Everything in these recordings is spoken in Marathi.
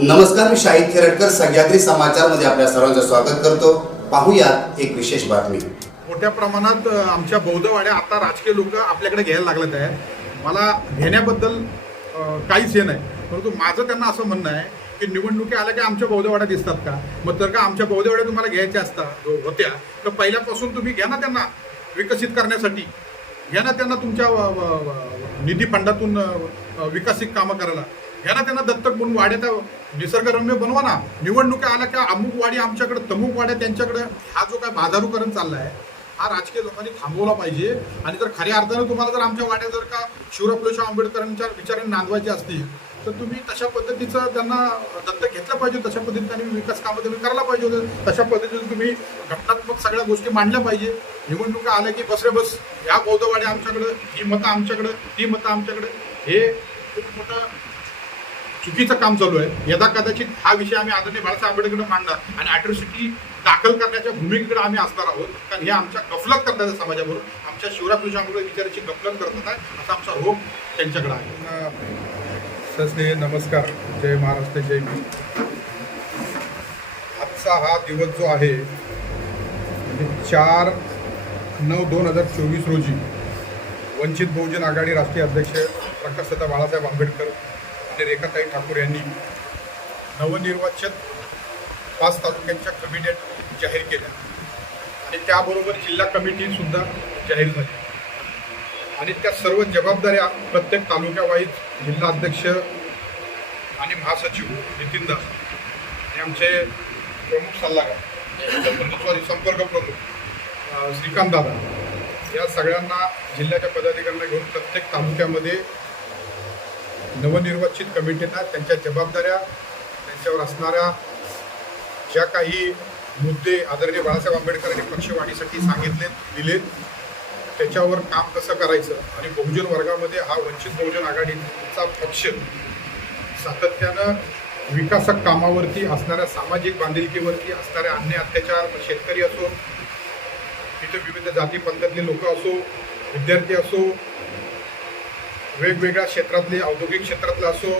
नमस्कार, मी शाहिद खेरटकर सह्याद्री समाचारमध्ये आपल्या सर्वांचं स्वागत करतो। पाहूयात एक विशेष बातमी। मोठ्या प्रमाणात आमच्या बौद्धवाड्या आता राजकीय लोक आपल्याकडे घ्यायला लागलेत आहे। मला घेण्याबद्दल काहीच हे नाही, परंतु माझं त्यांना असं म्हणणं आहे की निवडणुकी आल्या की आमच्या बौद्धवाड्या दिसतात का? मग जर का आमच्या बौद्धवाड्या तुम्हाला घ्यायच्या होत्या तर पहिल्यापासून तुम्ही घ्या ना, त्यांना विकसित करण्यासाठी घ्या ना, त्यांना तुमच्या निधी फंडातून विकसित कामं करायला घ्या ना, त्यांना दत्तक म्हणून वाड्या निसर्गरम्य बनवा ना। निवडणुका आल्या का अमुक वाडी आमच्याकडे, तमुक वाड्या त्यांच्याकडे, हा जो काय बाजारूकरण चालला आहे हा राजकीय लोकांनी थांबवला पाहिजे। आणि जर खऱ्या अर्थानं तुम्हाला जर आमच्या वाड्या जर का शिवराव फुले आंबेडकरांच्या विचारांनी नांदवायचे असतील तर तुम्ही तशा पद्धतीचं त्यांना दत्तक घेतलं पाहिजे, तशा पद्धतीने विकास कामं तुम्ही करायला पाहिजे होतं, तशा पद्धतीने तुम्ही घटनात्मक सगळ्या गोष्टी मांडल्या पाहिजे। निवडणुका आल्या की बस रे बस ह्या बौद्धवाड्या आमच्याकडं, ही मतं आमच्याकडं, ती मतं आमच्याकडे, हे खूप मोठं चुकीचं काम चालू आहे। यदा कदाचित हा विषय आम्ही आदरणीय बाळासाहेब आंबेडकरांकडे मांडणार आणि अॅट्रॉसिटी दाखल करण्याच्या भूमिकेकडे आम्ही असणार आहोत, कारण हे आमच्या गफलत करतात समाजाबरोबर, आमच्या शिवराव फुले आंबेडकर विचाराची गफलत करतात आहे, असा आमचा रोग त्यांच्याकडे आहे। सस्ने नमस्कार, जय महाराष्ट्र, जय भीम। आजचा हा दिवस जो आहे 4/9/2024 रोजी वंचित बहुजन आघाडी राष्ट्रीय अध्यक्ष प्रकाशदादा बाळासाहेब आंबेडकर आणि रेखाताई ठाकूर यांनी नवनिर्वाचित 5 तालुक्यांच्या कमिट्या जाहीर केल्या आणि त्याबरोबर जिल्हा कमिटीसुद्धा जाहीर झाली आणि त्या सर्व जबाबदाऱ्या प्रत्येक तालुक्यावाईज जिल्हाध्यक्ष आणि महासचिव नितीन दास आणि आमचे प्रमुख सल्लागार संपर्क प्रमुख श्रीकांत दादा या सगळ्यांना जिल्ह्याच्या पदाधिकाऱ्यांना घेऊन प्रत्येक तालुक्यामध्ये नवनिर्वाचित कमिटींना त्यांच्या जबाबदाऱ्या, त्यांच्यावर असणाऱ्या ज्या काही मुद्दे आदरणीय बाळासाहेब आंबेडकरांनी पक्षवाढीसाठी दिलेत त्याच्यावर काम कसं करायचं आणि बहुजन वर्गामध्ये हा वंचित बहुजन आघाडीचा पक्ष सातत्यानं विकासक कामावरती असणाऱ्या सामाजिक बांधिलकीवरती असणाऱ्या अन्य अत्याचार, शेतकरी असो, तिथे विविध जाती पंथातले लोक असो, विद्यार्थी असो, वेगवेगळ्या क्षेत्रातले औद्योगिक क्षेत्रातले असो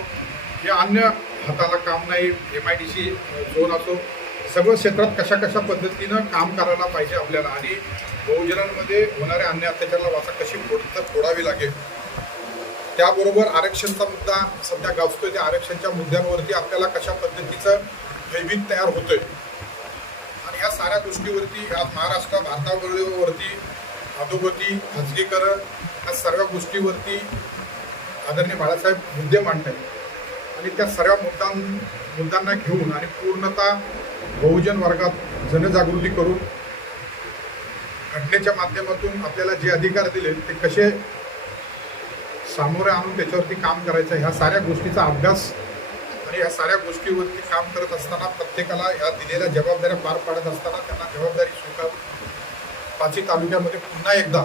या अन्य हाताला काम नाही MIDC झोन असो, सगळं क्षेत्रात कशा कशा पद्धतीनं काम करायला पाहिजे आपल्याला आणि बहुजनांमध्ये होणाऱ्या अन्य अत्याचाराला वाचा कशी फोडावी लागेल। त्याबरोबर आरक्षणचा मुद्दा सध्या गाजतोय, त्या आरक्षणच्या मुद्द्यांवरती आपल्याला कशा पद्धतीचं भयभीत तयार होतोय आणि ह्या साऱ्या गोष्टीवरती आज भारतावरती अधोगती, खाजगीकरण ह्या सर्व गोष्टीवरती आदरणीय बाळासाहेब मुद्दे मांडत आहेत आणि त्या सर्व मुद्द्यांना घेऊन आणि पूर्णतः बहुजन वर्गात जनजागृती करून घटनेच्या माध्यमातून आपल्याला जे अधिकार दिले ते कसे सामोरे आणून त्याच्यावरती काम करायचं ह्या साऱ्या गोष्टीचा अभ्यास आणि ह्या साऱ्या गोष्टीवरती काम करत असताना प्रत्येकाला या दिलेल्या जबाबदाऱ्या पार पाडत असताना त्यांना जबाबदारी स्वीकारून 5 तालुक्यामध्ये पुन्हा एकदा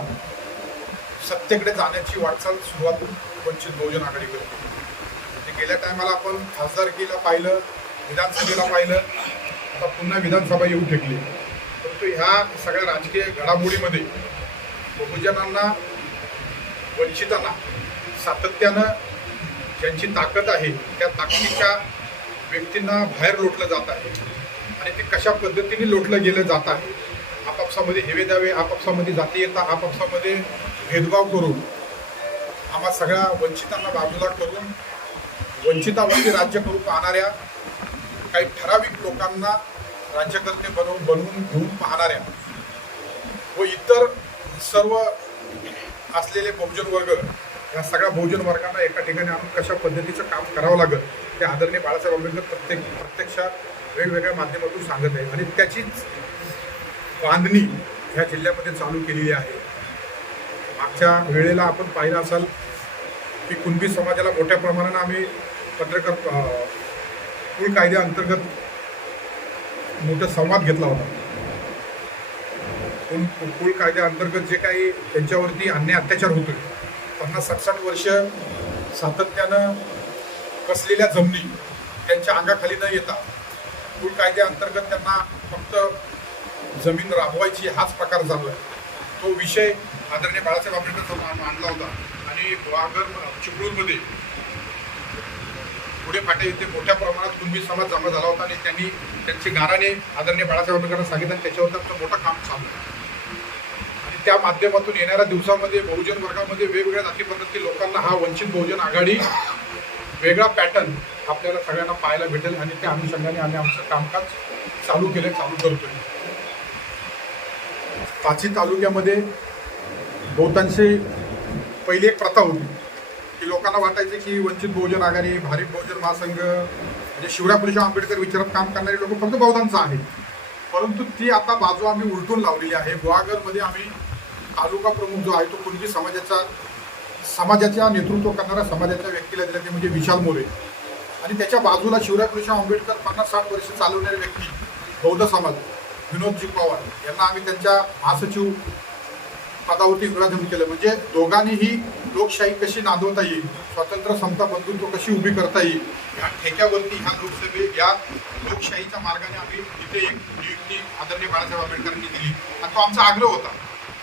सत्तेकडे जाण्याची वाटचाल सुरुवात वंचित बहुजन आघाडी करते। गेल्या टायमाला आपण खासदारकीला पाहिलं, विधानसभेला पाहिलं, आता पुन्हा विधानसभा येऊ ठेकली, परंतु ह्या सगळ्या राजकीय घडामोडीमध्ये बहुजनांना, वंचितांना सातत्यानं ज्यांची ताकद आहे त्या ताकदीच्या व्यक्तींना बाहेर लोटलं जात आहे आणि ते कशा पद्धतीने लोटलं गेलं जात आहे, आपापसामध्ये हेवे दावे, आपापसामध्ये जातीयता, आपापसामध्ये भेदभाव करून आम्हा सगळ्या वंचितांना बाजूला करून वंचितावरती राज्य करू पाहणाऱ्या काही ठराविक लोकांना राज्यकर्ते बनवून घेऊन पाहणाऱ्या व इतर सर्व असलेले बहुजन वर्ग या सगळ्या बहुजन वर्गांना एका ठिकाणी आणून कशा पद्धतीचं काम करावं लागेल ते आदरणीय बाळासाहेब आंबेडकर प्रत्यक्षात वेगवेगळ्या माध्यमातून सांगत आहे आणि त्याचीच बांधणी ह्या जिल्ह्यामध्ये चालू केलेली आहे। मागच्या वेळेला आपण पाहिलं असाल की कुणबी समाजाला मोठ्या प्रमाणानं आम्ही कुळ कायद्याअंतर्गत मोठा संवाद घेतला होता। कुळ कायद्याअंतर्गत जे काही त्यांच्यावरती अन्याय अत्याचार होतोय, 50-60 वर्ष सातत्यानं कसलेल्या जमिनी त्यांच्या अंगाखाली न येता कुळ कायद्याअंतर्गत त्यांना फक्त जमीन राबवायची हाच प्रकार चालू आहे। तो विषय आदरणीय बाळासाहेब आंबेडकर मांडला होता आणि चिपळूणमध्ये पुढे फाटे येथे मोठ्या प्रमाणात कुणबी समाज जमा झाला होता आणि त्यांनी त्यांचे गाराने आदरणीय बाळासाहेब आंबेडकरांना सांगितलं आणि त्याच्यावर त्यांचं मोठं काम चालू आहे. आणि त्या माध्यमातून येणाऱ्या दिवसामध्ये बहुजन वर्गामध्ये वेगवेगळ्या जाती पद्धती लोकांना हा वंचित बहुजन आघाडी वेगळा पॅटर्न आपल्याला सगळ्यांना पाहायला भेटेल आणि त्या अनुषंगाने आम्ही आमचं कामकाज चालू करतोय. पाची तालुक्यामध्ये बहुतांशी पहिली एक प्रथा होती की लोकांना वाटायचे की वंचित बहुजन आघाडी, भारिप बहुजन महासंघ म्हणजे शिवराय फुले आंबेडकर विचारात काम करणारे लोक फक्त बहुतांचं आहे. परंतु ती आता बाजू आम्ही उलटून लावलेली आहे. गुहागरमध्ये आम्ही तालुका प्रमुख जो आहे तो कुणबी समाजाच्या नेतृत्व करणाऱ्या समाजाच्या व्यक्तीला दिला, ते म्हणजे विशाल मोरे. आणि त्याच्या बाजूला शिवराय फुले आंबेडकर 50-60 वर्ष चालवणारे व्यक्ती बौद्ध समाज विनोदजी पवार यांना आम्ही त्यांच्या महासचिव पदावरती विराजमान केलं. म्हणजे दोघांनीही लोकशाही कशी नांदवता येईल, स्वातंत्र्य समता बंधुत्व कशी उभी करता येईल या ठेक्यावरती या लोकशाहीच्या मार्गाने आम्ही इथे एक नियुक्ती आदरणीय बाळासाहेब आंबेडकरांनी दिली आणि तो आमचा आग्रह होता.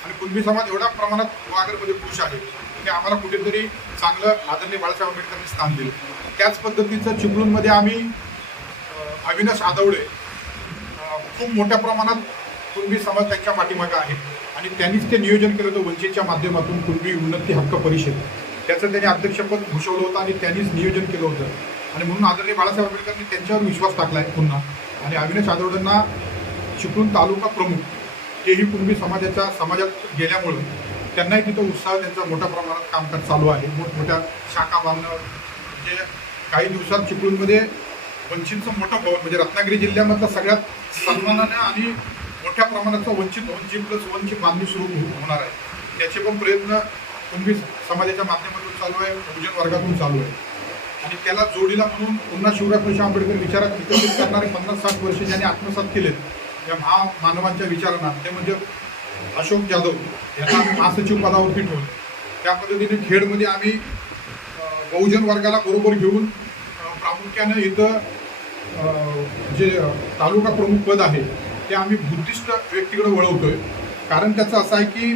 आणि कुणबी समाज एवढ्या प्रमाणात गुहागरमध्ये खुश आहे की आम्हाला कुठेतरी चांगलं आदरणीय बाळासाहेब आंबेडकरांनी स्थान दिलं. त्याच पद्धतीचं चिपळूणमध्ये आम्ही अविनाश आदवडे खूप मोठ्या प्रमाणात कुणबी समाज त्यांच्या पाठीमागं आहे आणि त्यांनीच ते नियोजन केलं होतं वंचितच्या माध्यमातून कुणबी उन्नती हक्क परिषद, त्याचं त्यांनी अध्यक्षपद भूषवलं होतं आणि त्यांनीच नियोजन केलं होतं. आणि म्हणून आदरणीय बाळासाहेब आंबेडकरांनी त्यांच्यावर विश्वास टाकला आहे पुन्हा. आणि अविनाश आदवडेंना चिपळूण तालुका प्रमुख हेही कुणबी समाजात गेल्यामुळं त्यांनाही तिथं उत्साह त्यांचा मोठ्या प्रमाणात कामकाज चालू आहे. मोठमोठ्या शाखा बांधणं म्हणजे काही दिवसात चिपळूणमध्ये वंचितचं मोठं भवन म्हणजे रत्नागिरी जिल्ह्यामधलं सगळ्यात सन्मानाने आणि मोठ्या प्रमाणाचं वंचित भवन G+1ची बांधणी सुरू होणार आहे. त्याचे पण प्रयत्न कुणबी समाजाच्या माध्यमातून चालू आहे, बहुजन वर्गातून चालू आहे. आणि त्याला जोडीला म्हणून पुन्हा शिवराय फुले आंबेडकर विचारात विकसित करणारे 50-60 वर्ष ज्यांनी आत्मसात केलेत या महामानवांच्या विचारांना, ते म्हणजे अशोक जाधव यांना आम्ही महासचिव पदावरती ठेवलं. त्या पद्धतीने खेडमध्ये आम्ही बहुजन वर्गाला बरोबर घेऊन प्रामुख्यानं इथं जे तालुका प्रमुख पद आहे ते आम्ही बुद्धिस्ट व्यक्तीकडे वळवतोय. कारण त्याचं असं आहे की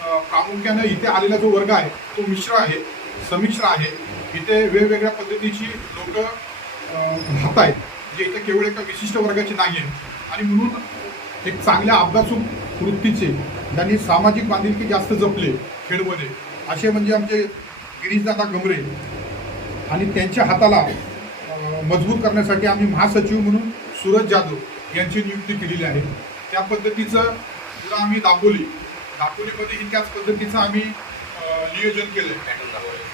प्रामुख्यानं इथे आलेला जो वर्ग आहे तो मिश्र आहे, संमिश्र आहे. इथे वेगवेगळ्या पद्धतीची लोक राहत आहेत, म्हणजे इथे केवळ एका विशिष्ट वर्गाची नाही आहे. आणि म्हणून एक चांगल्या अभ्यासू वृत्तीचे त्यांनी सामाजिक बांधिलकी जास्त जपले खेडमध्ये असे म्हणजे आमचे गिरीशदादा गमरे. आणि त्यांच्या हाताला मजबूत करण्यासाठी आम्ही महासचिव म्हणून सूरज जाधव यांची नियुक्ती केलेली आहे. त्या पद्धतीचं तुला आम्ही दापोलीमध्येही त्याच पद्धतीचं आम्ही नियोजन केलं आहे,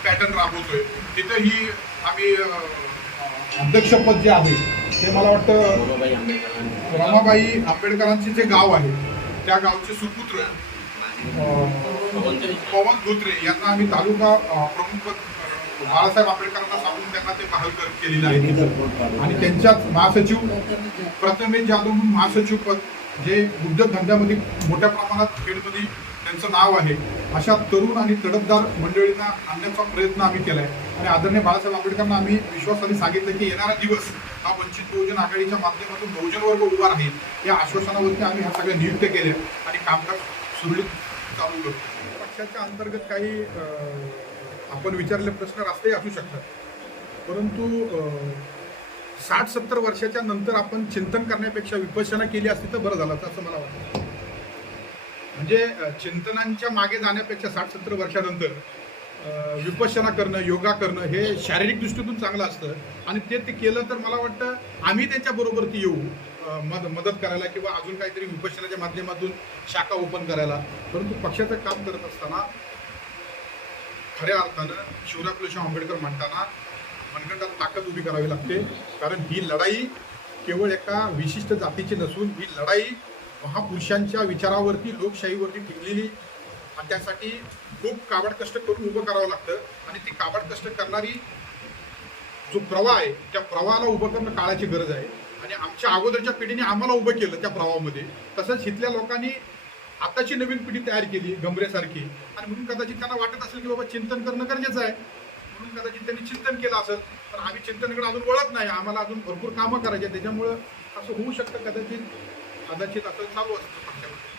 पॅटर्न राबवतोय. तिथंही आम्ही अध्यक्षपद जे आहे ते मला वाटतं रमाबाई आंबेडकरांचे जे गाव आहे त्या गावचे सुपुत्र पवन धोत्रे यांना आम्ही तालुका प्रमुख बाळासाहेब आंबेडकरांना सांगून त्यांना ते बहाल केलेलं आहे तिथं. आणि त्यांच्याच महासचिव प्रथमेश जाधव म्हणून महासचिव पद जे उद्योगधंद्यामध्ये मोठ्या प्रमाणात खेडमध्ये त्यांचं नाव आहे अशा तरुण आणि तडफदार मंडळींना आणण्याचा प्रयत्न आम्ही केला आहे. आणि आदरणीय बाळासाहेब आंबेडकरांना आम्ही विश्वासाने सांगितलं की येणारा दिवस हा वंचित बहुजन आघाडीच्या माध्यमातून बहुजन वर्ग उभा राहील या आश्वासनावरती आम्ही ह्या सगळ्या नियुक्त्या केल्या आणि कामकाज सुरळीत चालू करतो. पक्षाच्या अंतर्गत काही आपण विचारलेले प्रश्न रास्ताही असू शकतात, परंतु 60-70 वर्षाच्या नंतर आपण चिंतन करण्यापेक्षा विपश्यना केली असती तर बरं झालं असं मला वाटतं. म्हणजे चिंतनांच्या मागे जाण्यापेक्षा 60-70 वर्षानंतर विपश्यना करणं, योगा करणं हे शारीरिक दृष्टीतून चांगलं असतं. आणि ते केलं तर मला वाटतं आम्ही त्याच्याबरोबर ती येऊ मदत करायला किंवा अजून काहीतरी विपश्यनाच्या माध्यमातून शाखा ओपन करायला. परंतु पक्षाचं काम करत असताना खऱ्या अर्थानं शिवराय फुले आंबेडकर म्हणताना मनगटात ताकद उभी करावी लागते. कारण ही लढाई केवळ एका विशिष्ट जातीची नसून ही लढाई महापुरुषांच्या विचारावरती, लोकशाहीवरती टिकलेली आणि त्यासाठी खूप काबाड कष्ट करून उभं करावं लागतं. आणि ती काबाड कष्ट करणारी जो प्रवाह आहे त्या प्रवाहाला उभं करणं काळाची गरज आहे. आणि आमच्या अगोदरच्या पिढीने आम्हाला उभं केलं त्या प्रवाहामध्ये, तसंच इथल्या लोकांनी आताची नवीन पिढी तयार केली गमरेसारखी. आणि म्हणून कदाचित त्यांना वाटत असेल की बाबा चिंतन करणं गरजेचं आहे, म्हणून कदाचित त्यांनी चिंतन केलं असेल. पण आम्ही चिंतनाकडे अजून वळत नाही, आम्हाला अजून भरपूर कामं करायची. त्याच्यामुळं असं होऊ शकतं, कदाचित असं चालू असतं पक्षामध्ये.